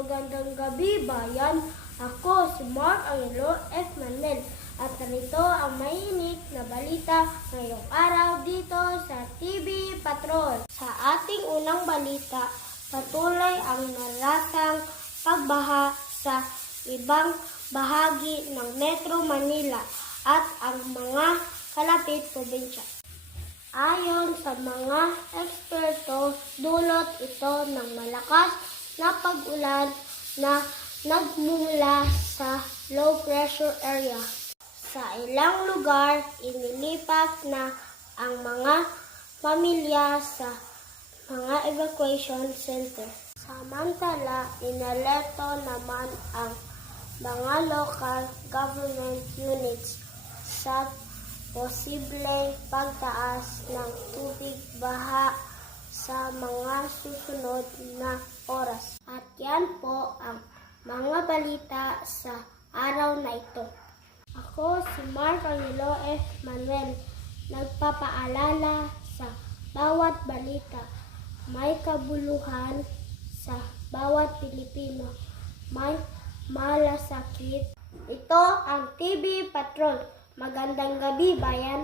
Magandang gabi, bayan. Ako si Mark Angelo F. Manuel at narito ang mainit na balita ngayong araw dito sa TV Patrol. Sa ating unang balita, patuloy ang narasang pagbaha sa ibang bahagi ng Metro Manila at ang mga kalapit probinsya. Ayon sa mga eksperto, dulot ito ng malakas na pag-ulan na nagmula sa low pressure area. Sa ilang lugar, inilipat na ang mga pamilya sa mga evacuation center. Samantala, inalerto naman ang mga local government units sa posibleng pagtaas ng tubig baha sa mga susunod na oras. At yan po ang mga balita sa araw na ito. Ako si Mark Angelo F. Manuel, nagpapaalala sa bawat balita. May kabuluhan sa bawat Pilipino. May malasakit. Ito ang TV Patrol. Magandang gabi, bayan!